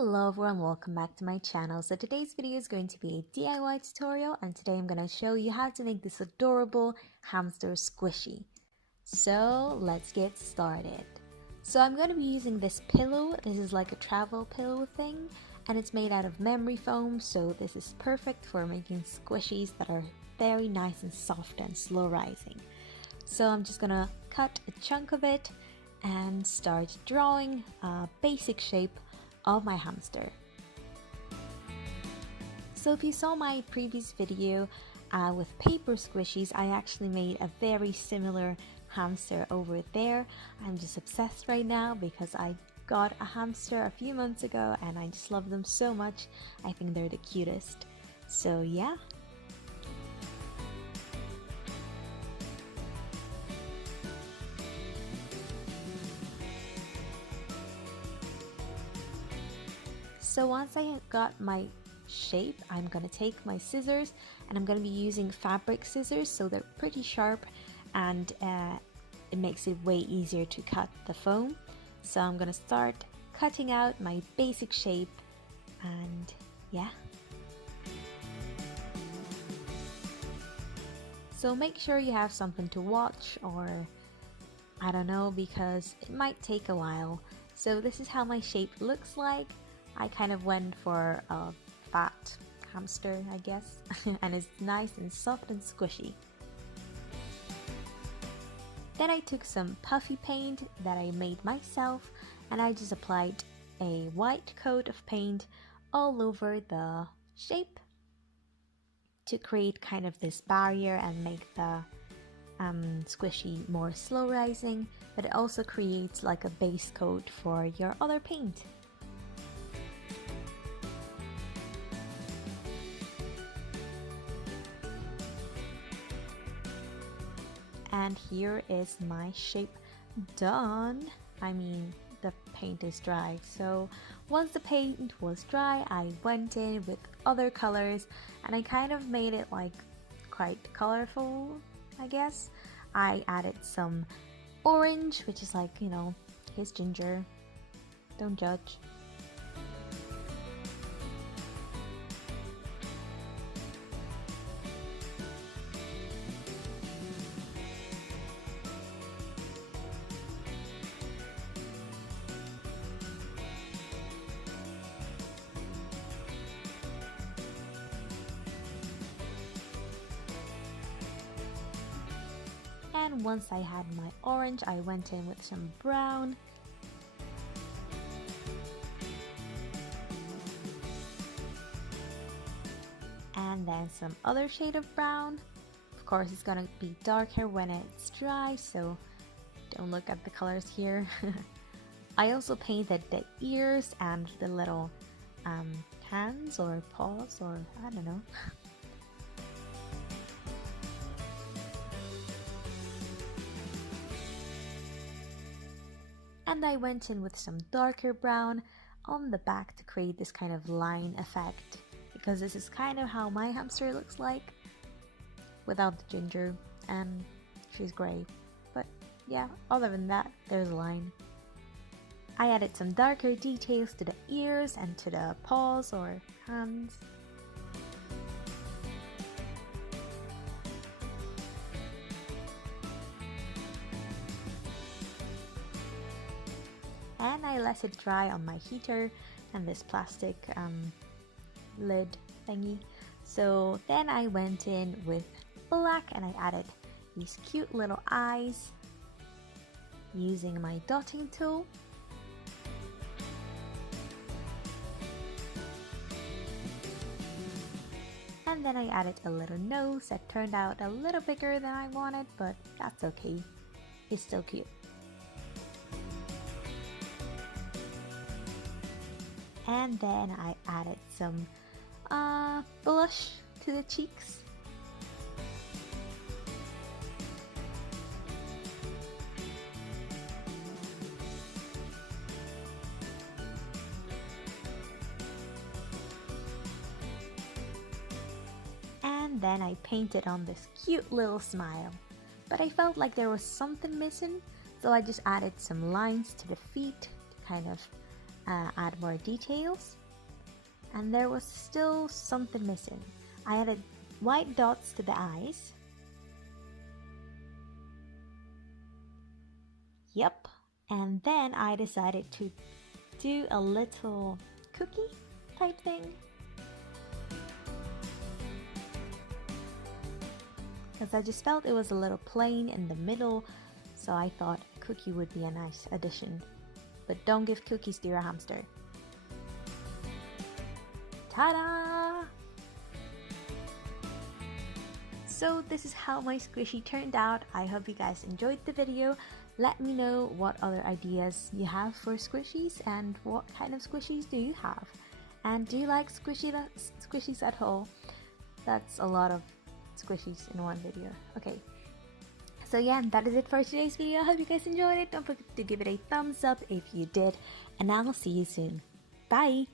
Hello everyone, welcome back to my channel. So today's video is going to be a DIY tutorial, and today I'm going to show you how to make this adorable hamster squishy. So let's get started. So I'm going to be using this pillow. This is like a travel pillow thing, and it's made out of memory foam, so this is perfect for making squishies that are very nice and soft and slow rising. So I'm just going to cut a chunk of it and start drawing a basic shape of my hamster. So if you saw my previous video with paper squishies, I actually made a very similar hamster over there. I'm just obsessed right now because I got a hamster a few months ago and I just love them so much. I think they're the cutest. So yeah. So once I got my shape, I'm going to take my scissors, and I'm going to be using fabric scissors, so they're pretty sharp and it makes it way easier to cut the foam. So I'm going to start cutting out my basic shape, and yeah. So make sure you have something to watch, or I don't know, because it might take a while. So this is how my shape looks like. I kind of went for a fat hamster, I guess, and it's nice and soft and squishy. Then I took some puffy paint that I made myself, and I just applied a white coat of paint all over the shape to create kind of this barrier and make the squishy more slow rising, but it also creates like a base coat for your other paint. And here is my shape done. I mean, the paint is dry. So once the paint was dry, I went in with other colors and I kind of made it like quite colorful, I guess. I added some orange, which is like, you know, his ginger. Don't judge. And once I had my orange, I went in with some brown. And then some other shade of brown. Of course, it's gonna be darker when it's dry, so don't look at the colors here. I also painted the ears and the little hands or paws, or I don't know. And I went in with some darker brown on the back to create this kind of line effect, because this is kind of how my hamster looks like without the ginger, and she's grey. But yeah, other than that, there's a line. I added some darker details to the ears and to the paws or hands. And I let it dry on my heater and this plastic lid thingy. So then I went in with black and I added these cute little eyes using my dotting tool. And then I added a little nose that turned out a little bigger than I wanted, but that's okay. It's still cute. And then I added some blush to the cheeks. And then I painted on this cute little smile. But I felt like there was something missing, so I just added some lines to the feet to kind of add more details, and there was still something missing. I added white dots to the eyes. Yep. And then I decided to do a little cookie type thing, because I just felt it was a little plain in the middle, so I thought a cookie would be a nice addition. But don't give cookies to your hamster. Ta-da! So this is how my squishy turned out. I hope you guys enjoyed the video. Let me know what other ideas you have for squishies and what kind of squishies do you have. And do you like squishies at all? That's a lot of squishies in one video. Okay. So yeah, that is it for today's video. I hope you guys enjoyed it. Don't forget to give it a thumbs up if you did. And I'll see you soon. Bye!